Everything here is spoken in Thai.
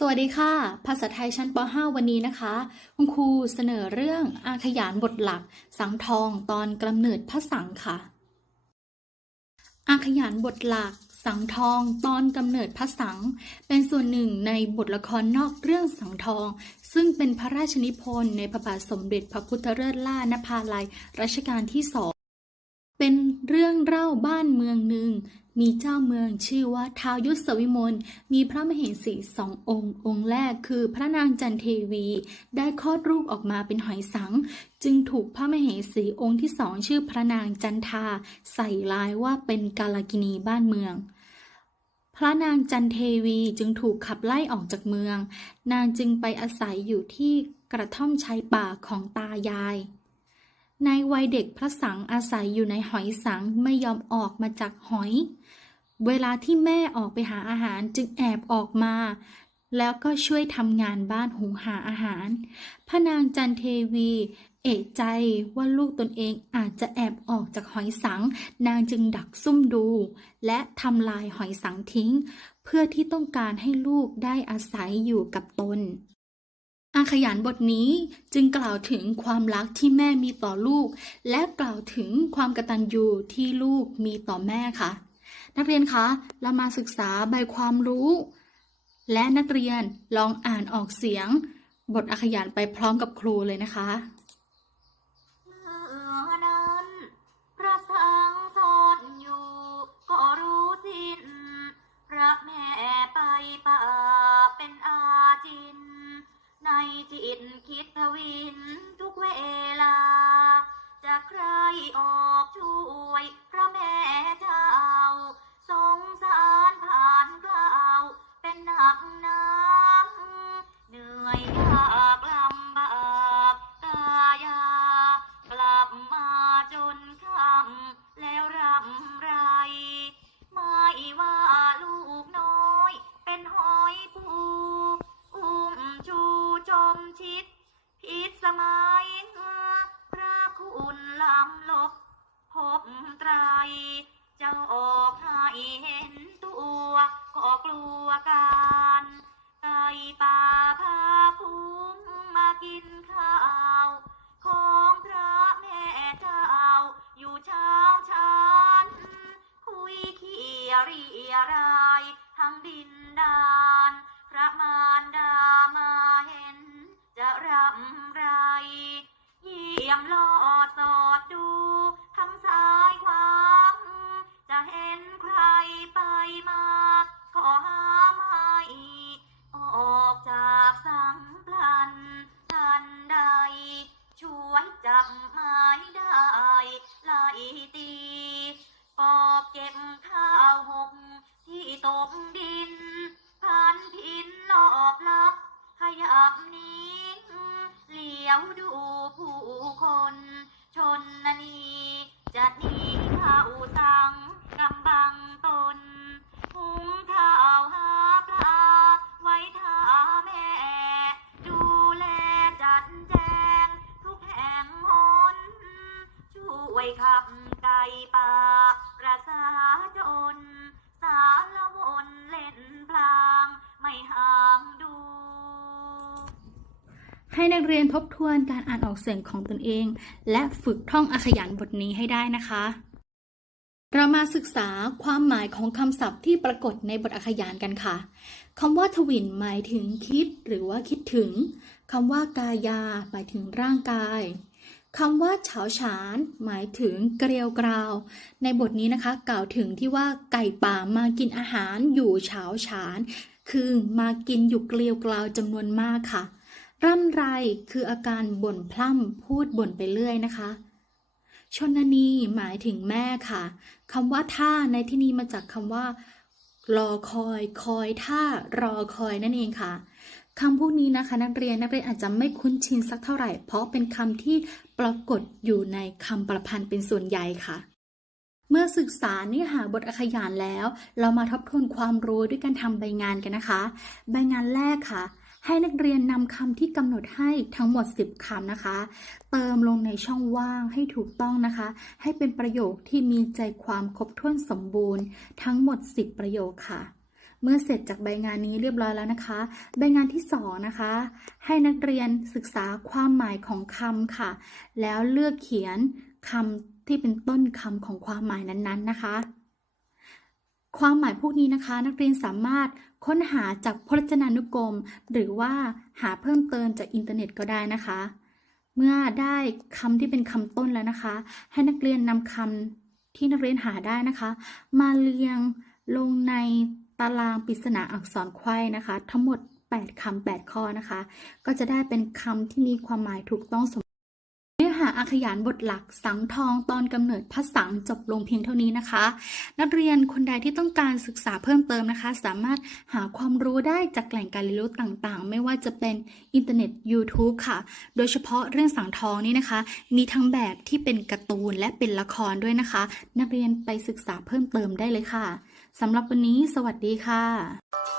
สวัสดีค่ะ ภาษาไทยชั้นป .5 วันนี้นะคะ คุณครูเสนอเรื่องอาขยานบทหลัก สังทองตอนกำเนิดพระสังค่ะ อาขยานบทหลัก สังทองตอนกำเนิดพระสัง เป็นส่วนหนึ่งในบทละครนอกเรื่องสังทอง ซึ่งเป็นพระราชนิพนธ์ในพระบาทสมเด็จพระพุทธเลิศล่านภาลัยรัชกาลที่สอง เรื่องเล่าบ้านเมืองหนึ่ง มีเจ้าเมืองชื่อว่าท้าวยุทธวิมลมีพระมเหสีสององค์ องค์แรกคือพระนางจันเทวี ได้คลอดลูกออกมาเป็นหอยสัง จึงถูกพระมเหสีองค์ที่สองชื่อพระนางจันทา ใส่ร้ายว่าเป็นกาลกินีบ้านเมืองพระนางจันเทวีจึงถูกขับไล่ออกจากเมือง นางจึงไปอาศัยอยู่ที่กระท่อมชายป่าของตายาย ในวัยเด็กพระสังอาศัยอยู่ในหอยสังไม่ยอมออกมาจากหอย เวลาที่แม่ออกไปหาอาหารจึงแอบออกมา แล้วก็ช่วยทำงานบ้านหุงหาอาหาร พระนางจันเทวี เอกใจว่าลูกตนเองอาจจะแอบออกจากหอยสัง นางจึงดักซุ่มดู และทำลายหอยสังทิ้ง เพื่อที่ต้องการให้ลูกได้อาศัยอยู่กับตน อาขยานบทนี้จึงกล่าวถึงความรักที่แม่มีต่อลูก และกล่าวถึงความกตัญญูที่ลูกมีต่อแม่ค่ะ นักเรียนคะ เรามาศึกษาใบความรู้ และนักเรียนลองอ่านออกเสียง บทอาขยานไปพร้อมกับครูเลยนะคะ ไตรจะออกให้เห็นตัวก็กลัวการไก่ป่าพาพุงมากินข้าว ของพระแม่เจ้า อยู่เช้าชันคุยเขียรีรายทั้งดินดานพระมารดามาเห็นจะรำไร เยี่ยมลอดสอ หาไม่ออกจากสังพลันทันใด ช่วยจับไม้ได้ไล่ตีปอบเก็บข้าวหกที่ตกดิน พันพินหลอบลับขยับนี้เหลียวดูผู้คน ชนนี ให้นักเรียนทบทวนการอ่านออกเสียงของตนเอง และฝึกท่องอาขยานบทนี้ให้ได้นะคะ เรามาศึกษาความหมายของคำศัพท์ที่ปรากฏในบทอาขยานกันค่ะคำว่าทวินหมายถึงคิดหรือว่าคิดถึงคำว่ากายา หมายถึงร่างกายคำว่าเฉาฉาน หมายถึงเกลียวกราว ในบทนี้นะคะ กล่าวถึงที่ว่าไก่ป่ามากินอาหารอยู่เฉาฉาน คือมากินอยู่เกลียวกราวจำนวนมากค่ะ ร่ำไรคืออาการบ่นพร่ำพูดบ่นไปเรื่อยนะคะ ชนนีหมายถึงแม่ค่ะคำว่าท่าในที่นี้มาจากคำว่า รอคอย คอยท่ารอคอยนั่นเองค่ะคำพวกนี้นะคะ นักเรียนนักเรียนอาจจะไม่คุ้นชินสักเท่าไหร่ เพราะเป็นคำที่ปรากฏอยู่ในคำประพันธ์เป็นส่วนใหญ่ค่ะ เมื่อศึกษาเนื้อหาบทอาขยานแล้ว เรามาทบทวนความรู้ด้วยการทำใบงานกันนะคะ ใบงานแรกค่ะ ให้นักเรียนนำคำที่กำหนดให้ทั้งหมด 10คำนะคะ เติมลงในช่องว่างให้ถูกต้องนะคะ ให้เป็นประโยคที่มีใจความครบถ้วนสมบูรณ์ ทั้งหมด 10 ประโยคค่ะ เมื่อเสร็จจากใบงานนี้เรียบร้อยแล้วนะคะ ใบงานที่สองนะคะ ให้นักเรียนศึกษาความหมายของคำค่ะ แล้วเลือกเขียนคำที่เป็นต้นคำของความหมายนั้นๆนะคะ ความหมายพวกนี้นะคะ นักเรียนสามารถค้นหาจากพจนานุกรม หรือว่าหาเพิ่มเติมจากอินเทอร์เน็ตก็ได้นะคะ เมื่อได้คำที่เป็นคำต้นแล้วนะคะ ให้นักเรียนนำคำที่นักเรียนหาได้นะคะ มาเรียงลงในตารางปริศนาอักษรไขว้นะคะ ทั้งหมด 8คำ8ข้อนะคะ ก็จะได้เป็นคำที่มีความหมายถูกต้องสม อาขยานบทหลักสังทองตอนกำเนิดพระสังจบลงเพียงเท่านี้นะคะ นักเรียนคนใดที่ต้องการศึกษาเพิ่มเติมนะคะ สามารถหาความรู้ได้จากแหล่งการเรียนรู้ต่างๆ ไม่ว่าจะเป็นอินเทอร์เน็ต YouTube ค่ะ โดยเฉพาะเรื่องสังทองนี่นะคะ มีทั้งแบบที่เป็นการ์ตูนและเป็นละครด้วยนะคะ นักเรียนไปศึกษาเพิ่มเติมได้เลยค่ะสำหรับวันนี้ สวัสดีค่ะ